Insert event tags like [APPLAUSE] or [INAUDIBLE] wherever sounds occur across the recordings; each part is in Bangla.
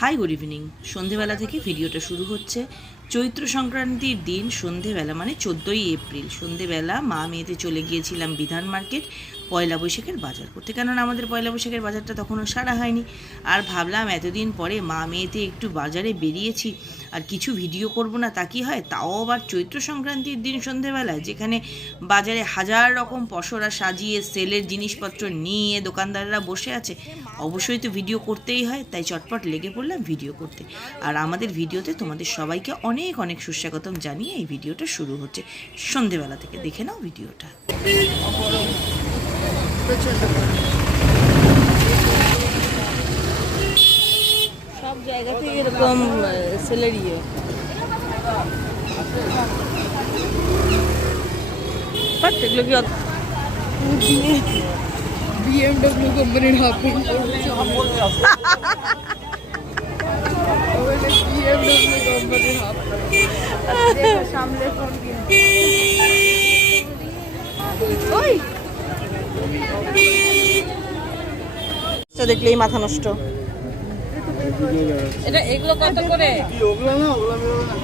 High, good evening. সন্ধেবেলা থেকে ভিডিওটা শুরু হচ্ছে। চৈত্র সংক্রান্তির দিন, সন্ধেবেলা মানে চোদ্দোই এপ্রিল। সন্ধেবেলা মা মেয়েতে চলে গিয়েছিলাম বিধান মার্কেট। পয়লা বৈশাখের বাজার করতে। কেননা আমাদের পয়লা বৈশাখের বাজারটা তখনও সারা হয়নি। আর ভাবলাম এতদিন পরে মা মেয়েতে একটু বাজারে বেরিয়েছি, আর কিছু ভিডিও করব না, তা কি হয়? তাও আবার চৈত্র সংক্রান্তির দিন সন্ধেবেলায়, যেখানে বাজারে হাজার রকম পসরা সাজিয়ে সেলের জিনিসপত্র নিয়ে দোকানদাররা বসে আছে। অবশ্যই তো ভিডিও করতেই হয়, তাই চটপট লেগে পড়লাম ভিডিও করতে। আর আমাদের ভিডিওতে তোমাদের সবাইকে অনেক অনেক সুস্বাগতম জানিয়ে এই ভিডিওটা শুরু হচ্ছে। সন্ধেবেলা থেকে দেখে নাও ভিডিওটা। সব জায়গাতেই এরকম সেলের ইয়ে বাট এগুলো কি বিএমডব্লিউ কোম্পানির হাফ প্যান্ট। বিএমডব্লিউ কোম্পানির হাফ [LAUGHS] সামনে ফোন ওই! দেখলেই মাথা নষ্ট। এটা এগুলো কত করে? ওগুলো না ওগুলো না।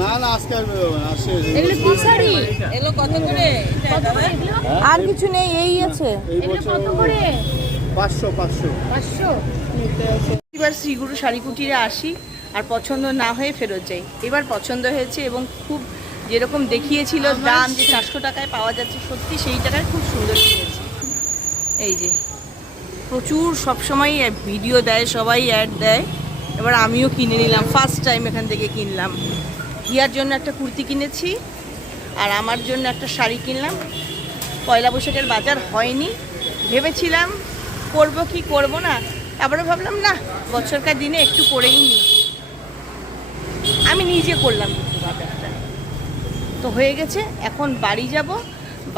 না না আজকে আর বেরোবে না আসছে এগুলো কি শাড়ি এগুলো কত করে? আর কিছু নেই এই আছে। এই বছর পাঁচশো পাঁচশো। পাঁচশো? এবার শ্রীগুরু শাড়ি কুটিরে আসি আর পছন্দ না হয়ে ফেরত যাই। এবার পছন্দ হয়েছে এবং খুব যেরকম দেখিয়েছিল দাম যে চারশো টাকায় পাওয়া যাচ্ছে সত্যি সেই টাকায় খুব সুন্দর কিনেছি এই যে প্রচুর সবসময় ভিডিও দেয় সবাই অ্যাড দেয়। এবার আমিও কিনে নিলাম ফার্স্ট টাইম এখান থেকে কিনলাম। হিয়ার জন্য একটা কুর্তি কিনেছি আর আমার জন্য একটা শাড়ি কিনলাম। পয়লা বৈশাখের বাজার হয়নি ভেবেছিলাম করব কি করব না তারপরে ভাবলাম না বছরকার দিনে একটু করেই নি আমি নিজে করলাম কিন্তু বাজারটা তো হয়ে গেছে। এখন বাড়ি যাব।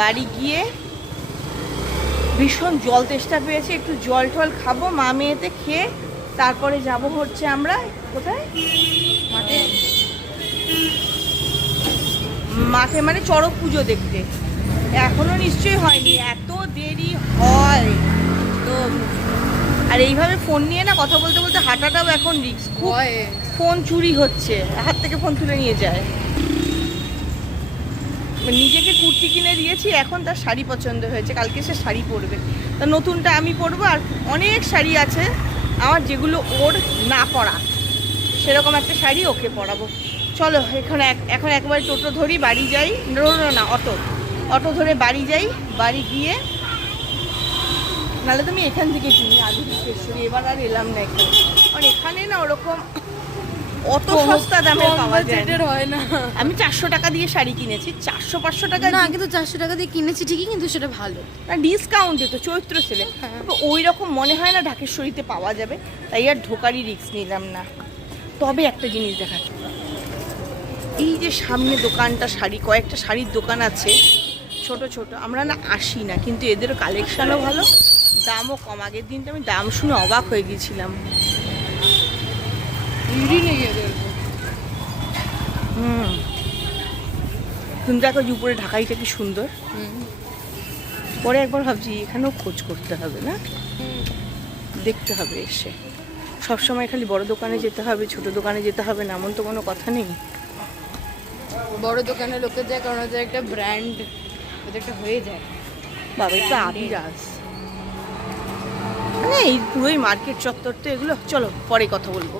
বাড়ি গিয়ে ভীষণ জল তেষ্টা পেয়েছে। একটু জল টল খাব মা মেয়েতে খেয়ে তারপরে যাব হচ্ছে আমরা। কোথায়? মাঠে। মাঠে মানে চড়ক পুজো দেখতে। এখনও নিশ্চয়ই হয়নি। এত দেরি হয়। তো আর এইভাবে ফোন নিয়ে না কথা বলতে বলতে হাঁটাটাও এখন রিস্ক। খুব হয় ফোন চুরি হচ্ছে। হাত থেকে ফোন তুলে নিয়ে যায়। নিজেকে কুর্তি কিনে দিয়েছি, এখন তার শাড়ি পছন্দ হয়েছে, কালকে সে শাড়ি পরবে। তা নতুনটা আমি পরবো আর অনেক শাড়ি আছে, আমার যেগুলো ওর না পরা। সেরকম একটা শাড়ি ওকে পরাবো। চলো, এখন এক, এখন একবার টোটো ধরি, বাড়ি যাই। না, অটো। অটো ধরে বাড়ি যাই, বাড়ি গিয়ে নাহলে তুমি এখান থেকে কিনি আগে এবার আর এলাম না এখানে। আর এখানে না ওরকম অত সস্তা দামে পাওয়া যায় না। হয় না। আমি চারশো টাকা দিয়ে শাড়ি কিনেছি চারশো পাঁচশো টাকা না আগে তো চারশো টাকা দিয়ে কিনেছি ঠিকই কিন্তু সেটা ভালো। না ডিসকাউন্টে তো চৈত্র সেলে। ওই রকম মনে হয় না ঢাকেশ্বরীতে পাওয়া যাবে তাই আর ঢোকারই রিস্ক নিলাম না। তবে একটা জিনিস দেখাচ্ছি এই যে সামনে দোকানটা শাড়ি কয়েকটা শাড়ির দোকান আছে ছোট ছোট আমরা না আসি না কিন্তু এদেরও কালেকশনও ভালো দামও কম। আগের দিনটা আমি দাম শুনে অবাক হয়ে গেছিলাম। হুম। তুমি দেখো যে উপরে ঢাকাইটা কি সুন্দর। পরে একবার ভাবছি এখানেও খোঁজ করতে হবে না? দেখতে হবে এসে। সবসময় খালি বড় দোকানে যেতে হবে ছোট দোকানে যেতে হবে না এমন তো কোনো কথা নেই। বড় দোকানে লোকে যায় কারণ ওদের একটা ব্র্যান্ড ওদের একটা হয়ে যায়। বাবা একটু আবিরাজ মানে এই পুরোই মার্কেট চত্বর তো এগুলো চলো পরে কথা বলব।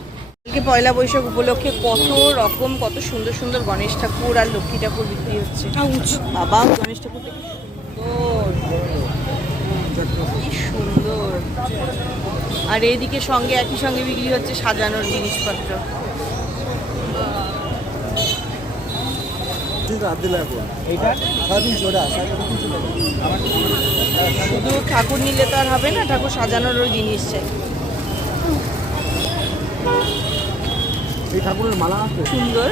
কালকে পয়লা বৈশাখ উপলক্ষে কত রকম কত সুন্দর সুন্দর গণেশ ঠাকুর আর লক্ষ্মী ঠাকুর বিক্রি হচ্ছে। বাবা গণেশ কি সুন্দর। আর এইদিকে সঙ্গে একই সঙ্গে বিক্রি হচ্ছে সাজানোর জিনিসপত্র। শুধু ঠাকুর নিলে তো আর হবে না ঠাকুর সাজানোরও জিনিস চাই। এই ঠাকুরের মালা আছে? সুন্দর।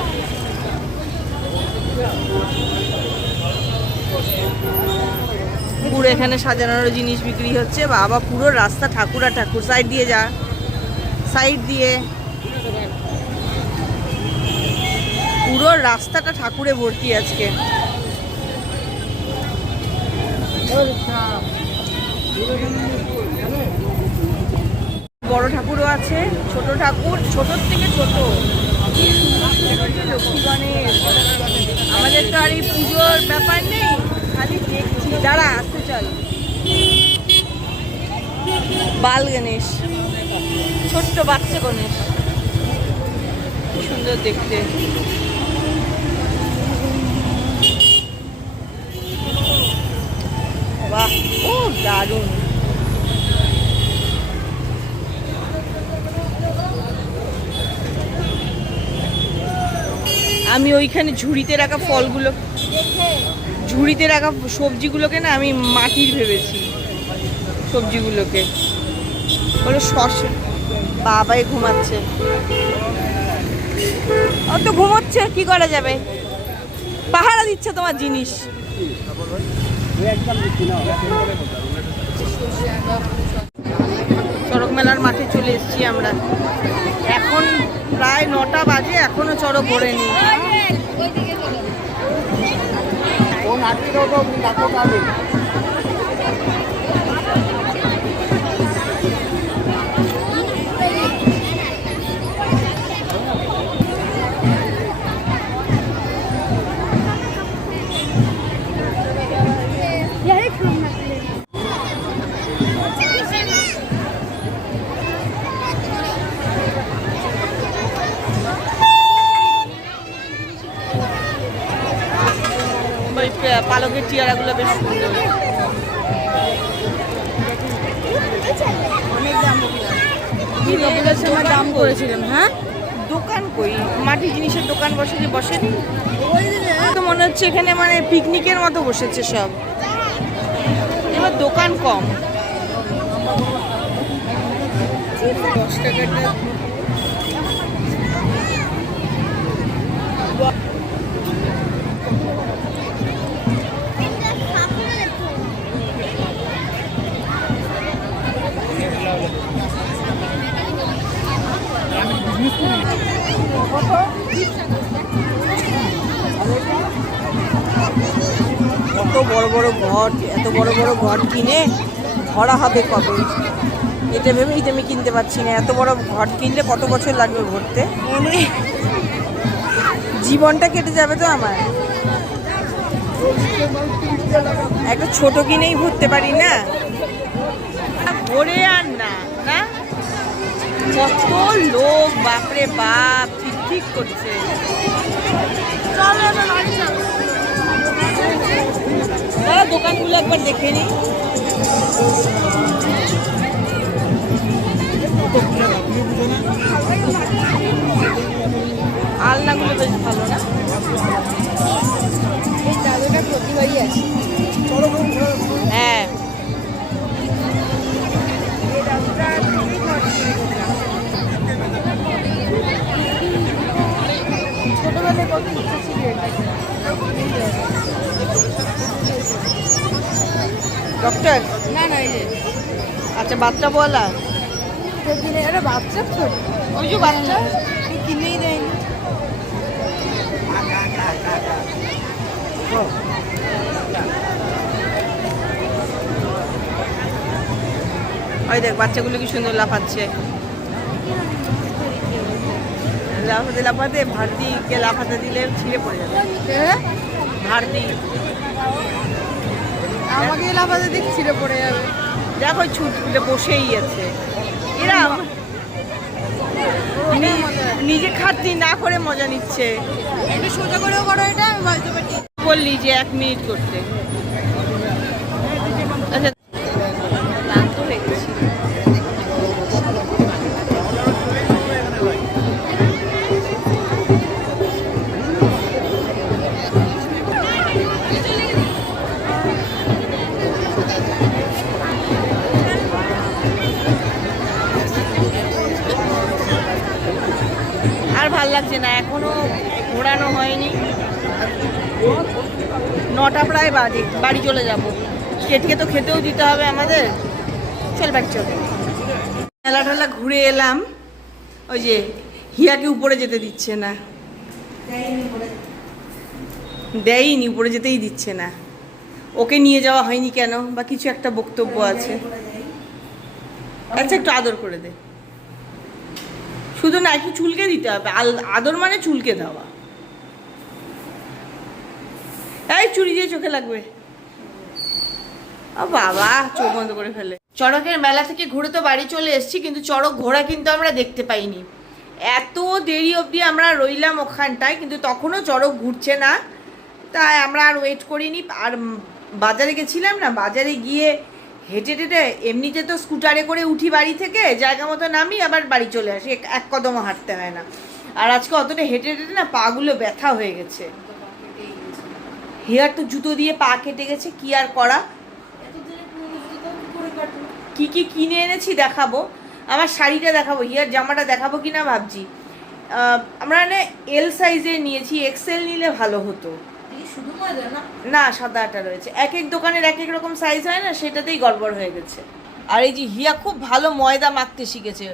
পুরো এখানে সাজানোর জিনিস বিক্রি হচ্ছে। বাবা পুরো রাস্তা ঠাকুর আর ঠাকুর। সাইড দিয়ে যা। সাইড দিয়ে। পুরো রাস্তাটা ঠাকুরে ভর্তি আজকে। বড় ঠাকুরও আছে, ছোট ঠাকুর ছোটর থেকে ছোট। লক্ষ্মী গণেশ। আমাদের তো আর এই পুজোর ব্যাপার নেই, খালি দেখছি। দাঁড়া, আসতে চল। বাল গণেশ, ছোট্ট বাচ্চা গণেশ। সুন্দর দেখতে। বাহ, ও দারুণ। আমি ওইখানে ঝুড়িতে রাখা ফলগুলো, ঝুড়িতে রাখা সবজিগুলোকে না আমি মাটির ভেবেছি, সবজিগুলোকে। হলো সরষে, বাবাই ঘুমাচ্ছে। ও তো ঘুমোচ্ছে, কি করা যাবে? পাহারা দিচ্ছে তোমার জিনিস। চড়ক মেলার মাঠে চলে এসেছি আমরা। নটা বাজে এখনও চড়ক ভরেনি ওই পালকের চেয়ারাগুলো বেশ সুন্দর। কি ওগুলোর সময় দাম করেছিলাম হ্যাঁ? দোকান কই? মাটি জিনিসের দোকান বসে যে বসেনি তো মনে হচ্ছে এখানে মানে পিকনিকের মতো বসেছে সব। এবার দোকান কম। দশ টাকাটা বড় বড় ঘর কিনে ভরা হবে কবে? এটা ভেবেই তো আমি কিনতে পারছি না। এত বড় ঘর কিনলে কত বছর লাগবে ভরতে? জীবনটা কেটে যাবে তো আমার। একটা ছোট কিনেই ভরতে পারি না। ভরে আর না না? কত লোক বাপরে বাপ ঠিক ঠিক করছে। দাদা দোকানগুলো একবার দেখে নিই। আলনাগুলো বেশ ভালো না? এই দাদুটা প্রতিবারই আছে। হ্যাঁ। ছোটবেলায় কত ইচ্ছা ছিল এটা ডক্টর? না না এই যে। আচ্ছা বাচ্চা বলা? কিনে একটা বাচ্চা ছোট ওই যে বাচ্চা। কিনেই দেয়নি। ওই দেখ বাচ্চাগুলো কি সুন্দর লাফাচ্ছে। লাফাতে লাফাতে ভারতীকে লাফাতে দিলে ছিঁড়ে পড়ে যাবে। হ্যাঁ? ভারতী। আমাকে লাফাতে দিক ছিঁড়ে পড়ে যাবে। দেখো ছুটে বসেই আছে। এরা নিজে খাটনি না করে মজা নিচ্ছে। একটু সোজা করেও করো এটা আমি বলতে পারছি বললি যে এক মিনিট করতে। বাড়ি চলে যাব। কেটকে তো খেতেও দিতে হবে আমাদের। চল বাড়ি চল। মেলা টেলা ঘুরে এলাম। ওই যে হিয়াকে উপরে যেতে দিচ্ছে না। দেয়নি, উপরে যেতেই দিচ্ছে না। ওকে নিয়ে যাওয়া হয়নি কেন? বা কিছু একটা বক্তব্য আছে। আচ্ছা একটু আদর করে দে। শুধু না, একটু চুলকে দিতে হবে। আদর মানে চুলকে দেওয়া। এই, চুরি দিয়ে চোখে লাগবে। ও বাবা চোখ বন্ধ করে ফেলে। চড়কের মেলা থেকে ঘুরে তো বাড়ি চলে এসেছি কিন্তু চড়ক ঘোড়া কিন্তু আমরা দেখতে পাইনি। এত দেরি অবধি আমরা রইলাম ওখানটায় কিন্তু তখনও চড়ক ঘুরছে না। তাই আমরা আর ওয়েট করিনি। আর বাজারে গেছিলাম না বাজারে গিয়ে হেঁটে টেটে এমনিতে তো স্কুটারে করে উঠি বাড়ি থেকে জায়গা মতো নামি আবার বাড়ি চলে আসি। এক- এক কদমও হাঁটতে হয় না। আর আজকে অতটা হেঁটে হেঁটে না পাগুলো ব্যথা হয়ে গেছে। হেয়ার তো জুতো দিয়ে পা কেটে গেছে কি আর করা? কি কি কিনে এনেছি দেখাবো। আমার শাড়িটা দেখাবো হিয়ার জামাটা দেখাবো কিনা ভাবছি। আমরা মানে এল সাইজে নিয়েছি এক্সেল নিলে ভালো হতো। না? সাদাটা সাদা আটা রয়েছে। এক এক দোকানের এক এক রকম সাইজ হয় না সেটাতেই গড়বড় হয়ে গেছে। আর এই যে হিয়া খুব ভালো ময়দা মাখতে শিখেছে।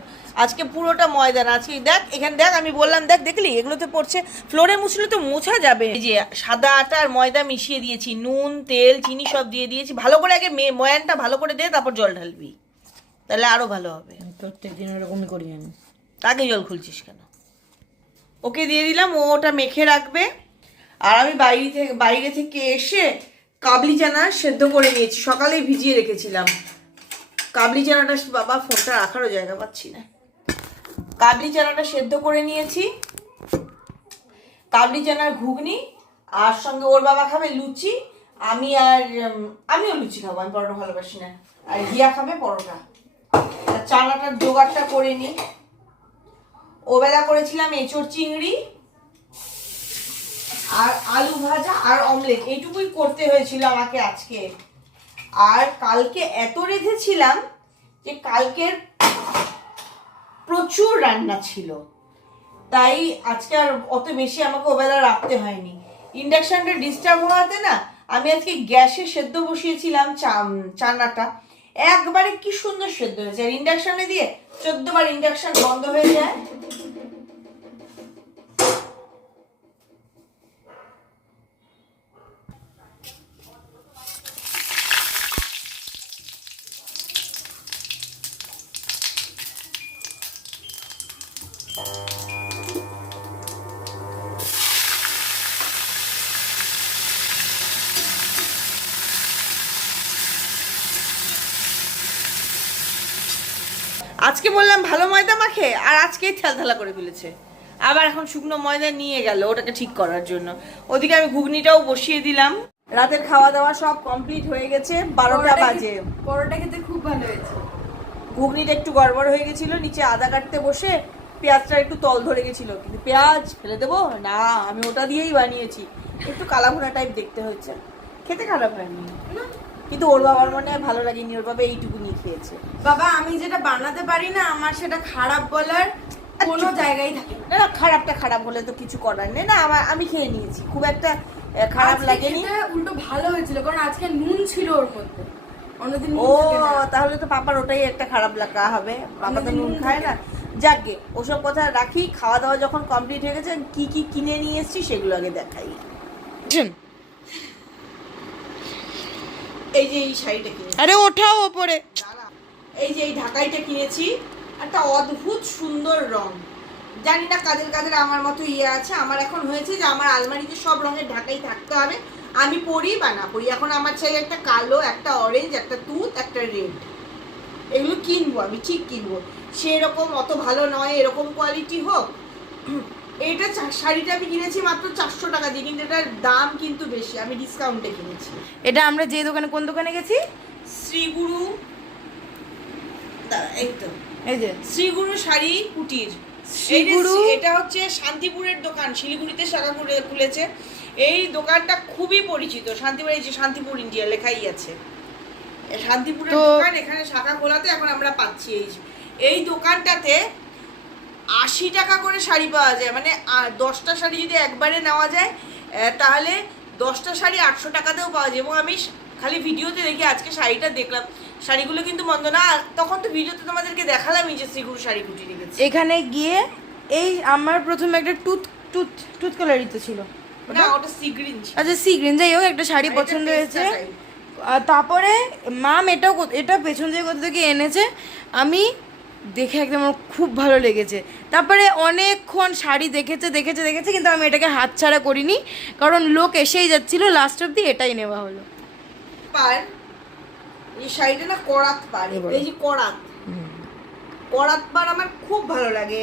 আজকে পুরোটা ময়দা না আজকে দেখ এখানে দেখ আমি বললাম দেখ দেখলি? এগুলোতে পড়ছে ফ্লোরে মুছলে তো মোছা যাবে। এই যে সাদা আটা আর ময়দা মিশিয়ে দিয়েছি নুন তেল চিনি সব দিয়ে দিয়েছি। ভালো করে আগে ময়ানটা ভালো করে দে তারপর জল ঢালবি। তাহলে আরও ভালো হবে। প্রত্যেক দিন ওরকমই করি আমি। তাকে জল খুলছিস কেন? ওকে দিয়ে দিলাম ও ওটা মেখে রাখবে। আর আমি বাইরে থেকে বাইরে থেকে এসে কাবলি চানা সেদ্ধ করে নিয়েছি সকালেই ভিজিয়ে রেখেছিলাম। কাবলি চানাটা বাবা ফোনটা রাখারও জায়গা পাচ্ছি না। কাবলি চানাটা সেদ্ধ করে নিয়েছি। কাবলি চানার ঘুগনি, আর সঙ্গে ওর বাবা খাবে লুচি। আমি আর আমিও লুচি খাব, আমি পরোটা ভালোবাসি না। আর হিয়া খাবে পরোটা। চানাটার জোগাড়টা করে নিই ওবেলা করেছিলাম এঁচড় চিংড়ি, আর আলু ভাজা, আর অমলেট। এইটুকুই করতে হয়েছিল আমাকে আজকে। আর কালকে এত রেঁধেছিলাম যে কালকের প্রচুর রান্না ছিল। তাই আজকে আর অত বেশি আমাকে ওবেলা রাখতে হয়নি। ইন্ডাকশানটা ডিস্টার্ব হওয়াতে না, আমি আজকে গ্যাসে সেদ্ধ বসিয়েছিলাম চানাটা। একবারে কি সুন্দর সেদ্ধ হয়েছে। আর ইন্ডাকশনে দিয়ে চোদ্দবার ইন্ডাকশান বন্ধ হয়ে যায়। আজকে বললাম ভালো ময়দা মাখে আর আজকেই থেলথেলা করে ফেলেছে। আবার এখন শুকনো ময়দা নিয়ে গেল ওটাকে ঠিক করার জন্য। ওদিকে আমি ঘুগনিটাও বসিয়ে দিলাম। রাতের খাওয়া দাওয়া সব কমপ্লিট হয়ে গেছে বারোটা বাজে। পরোটা খেতে খুব ভালো হয়েছে। ঘুগনিটা একটু গড়বড় হয়ে গেছিল নিচে আদা কাটতে বসে পেঁয়াজটা একটু তল ধরে গেছিল। কিন্তু পেঁয়াজ ফেলে দেবো? না আমি ওটা দিয়েই বানিয়েছি। একটু কালাভুনা টাইপ দেখতে হয়েছে। খেতে খারাপ হয়নি। কিন্তু ওর বাবার মনে হয় ভালো লাগেনি ওর বাবা এইটুকু নিয়ে খেয়েছে। বাবা আমি যেটা বানাতে পারি না আমার সেটা খারাপ বলার কোনো জায়গায় থাকে না। না খারাপটা খারাপ হলে তো কিছু করার নেই। না আমার আমি খেয়ে নিয়েছি খুব একটা খারাপ লাগেনি। উল্টো ভালো হয়েছিল কারণ আজকে নুন ছিল ওর মধ্যে। অন্যদিন ও তাহলে তো পাপার ওটাই একটা খারাপ লাগা হবে। পাপা তো নুন নুন খায় না। যাকগে ওসব কথা রাখি খাওয়া দাওয়া যখন কমপ্লিট হয়ে গেছে কি কি কিনে নিয়ে এসেছি সেগুলো আগে দেখাই। এই যে এই শাড়িটা কিনেছি। আরে ওঠাও ওপরে। এই যে এই ঢাকাইটা কিনেছি একটা অদ্ভুত সুন্দর রং। জানি না কাদের কাদের আমার মতো ইয়ে আছে আমার এখন হয়েছে যে আমার আলমারিতে সব রঙের ঢাকাই থাকতে হবে। আমি পরি বা না পরি এখন আমার ছেলে একটা কালো একটা অরেঞ্জ একটা তুত একটা রেড এগুলো কিনবো আমি ঠিক কিনবো। সেরকম অত ভালো নয় এরকম কোয়ালিটি হোক। এইটা চা- শাড়িটা আমি কিনেছি মাত্র চারশো টাকা দিয়ে কিন্তু এটার দাম কিন্তু বেশি। আমি ডিসকাউন্টে কিনেছি। এটা আমরা যে দোকানে কোন দোকানে গেছি? শ্রীগুরু এই তো। এই যে। শ্রীগুরু শাড়ি কুটির। শ্রীগুরু? এটা হচ্ছে শান্তিপুরের দোকান শিলিগুড়িতে শাখা খুলে খুলেছে। এই দোকানটা খুবই পরিচিত। শান্তিপুর এই যে শান্তিপুর ইন্ডিয়া লেখাই আছে। শান্তিপুরের দোকান এখানে শাখা খোলাতে এখন আমরা পাচ্ছি। এই এই দোকানটাতে আশি টাকা করে শাড়ি পাওয়া যায়। মানে দশটা শাড়ি যদি একবারে নেওয়া যায় তাহলে দশটা শাড়ি আটশো টাকাতেও পাওয়া যায়। এবং আমি খালি ভিডিওতে দেখি আজকে শাড়িটা দেখলাম। শাড়িগুলো কিন্তু মন্দ না। তখন তো ভিডিওতে তোমাদেরকে দেখালামই যে শ্রীগুরু শাড়ি কুটি রেখেছে। এখানে গিয়ে এই আমার প্রথমে একটা টুথ টুথ টুথ কালারিতে ছিল। না ওটা? সি গ্রিন আচ্ছা সি গ্রিন যাই হোক একটা শাড়ি পছন্দ হয়েছে। তারপরে মাম এটাও এটা পেছন থেকে কোথা থেকে এনেছে? আমি দেখে একদম আমার খুব ভালো লেগেছে। তারপরে অনেকক্ষণ শাড়ি দেখেছে দেখেছে দেখেছে কিন্তু আমি এটাকে হাতছাড়া করিনি। কারণ লোক এসেই যাচ্ছিল লাস্ট অব্দি এটাই নেওয়া হলো। পার এই শাড়িটা না করাত পার এই যে করাত। করাত পার আমার খুব ভালো লাগে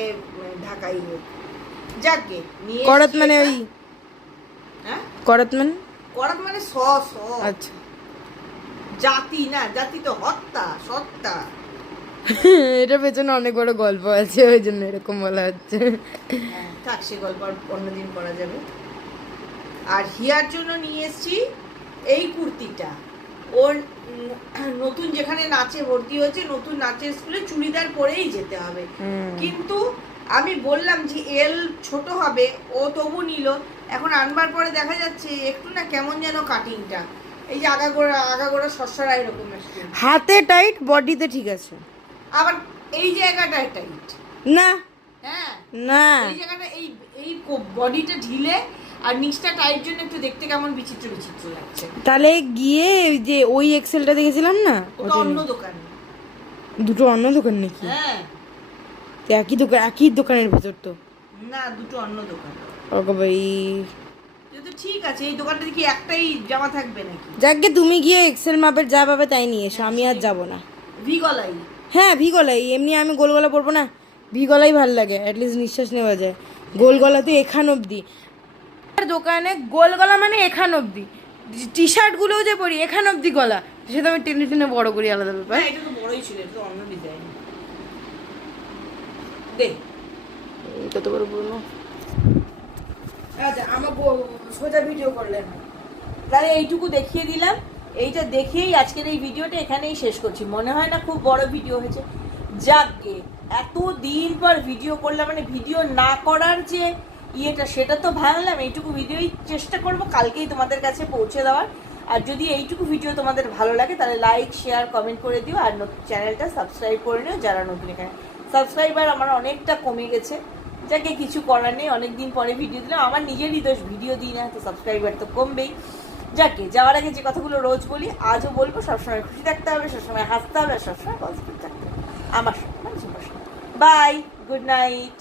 ঢাকাই যাকে করাত মানে ওই হ্যাঁ? করাত মানে? করাত মানে স স। আচ্ছা। জাতি না জাতি তো হত্যা সত্তা। এটার পেছনে অনেক বড় গল্প আছে ওই জন্য এরকম বলা হচ্ছে। থাক সে গল্প আর অন্যদিন করা যাবে। আর হিয়ার জন্য নিয়ে এসেছি এই কুর্তিটা। ওর নতুন যেখানে নাচে ভর্তি হয়েছে নতুন নাচের স্কুলে চুড়িদার পরেই যেতে হবে। কিন্তু আমি বললাম যে এল ছোট হবে ও তবু নিল। এখন আনবার পরে দেখা যাচ্ছে একটু না কেমন যেন কাটিংটা এই যে আগাগোড়া আগাগোড়া সরসরা এরকম হাতে টাইট বডিতে ঠিক আছে। আবার এই জায়গাটায় টাইট না। হ্যাঁ। না। এই জায়গাটা এই এই বডিটা ঢিলে আর নিচটা টাইট জন্য একটু দেখতে কেমন বিচিত্র বিচিত্র লাগছে। তাহলে গিয়ে ওই যে ওই এক্সেলটা দেখেছিলাম না? ওটা অন্য দোকান। দুটো অন্য দোকান নাকি? হ্যাঁ। একই দোকান একই দোকানের ভেতর তো। না দুটো অন্য দোকান। ওকে ভাই। ঠিক আছে এই দোকানটাতে কি একটাই জামা থাকবে নাকি? যাকে তুমি গিয়ে এক্সেল মাপের যা পাবে তাই নিয়ে এসো আমি আর যাব না। ভি গলাই হ্যাঁ ভি গলাই। এমনি আমি গোল গলা পরবো না। ভি গলাই ভালো লাগে অ্যাটলিস্ট নিঃশ্বাস নেওয়া যায়। গোল গলা তো এখান অবধি। আর দোকানে গোল গলা মানে এখান অবধি। টি শার্টগুলোও যে পরি এখান অবধি গলা। সেটা আমি টেনে টেনে বড় করি আলাদা ব্যাপার। হ্যাঁ এটা তো বড়ই ছিল এটা তো অন্য ডিজাইন দে। কত বড় পুরনো। আচ্ছা আমার সোজা ভিডিও করলেন। তাহলে এইটুকু দেখিয়ে দিলাম। এইটা দেখেই আজকের এই ভিডিওটা এখানেই শেষ করছি। মনে হয় না খুব বড় ভিডিও হয়েছে। যাকগে এত দিন পর ভিডিও করলাম মানে ভিডিও না করার যে ইয়েটা, সেটা তো ভাঙলাম, এইটুকু ভিডিওই চেষ্টা করব কালকেই তোমাদের কাছে পৌঁছে দেওয়ার। আর যদি এইটুকু ভিডিও তোমাদের ভালো লাগে, তাহলে লাইক শেয়ার কমেন্ট করে দিও, আর নতুন চ্যানেলটা সাবস্ক্রাইব করে নিও যারা নতুন এখানে। সাবস্ক্রাইবার আমার অনেকটা কমে গেছে। যাকে কিছু করার নেই, অনেকদিন পরে ভিডিও দিলাম। আমার নিজেরই দোষ ভিডিও দিই না, তো সাবস্ক্রাইবার তো কমবেই। যাকে, যাওয়ার আগে যে কথাগুলো রোজ বলি, আজও বলব, সবসময় খুশি থাকতে হবে, সবসময় হাসতে হবে সবসময় পজিটিভ থাকতে হবে। আমার সঙ্গে বাই গুড নাইট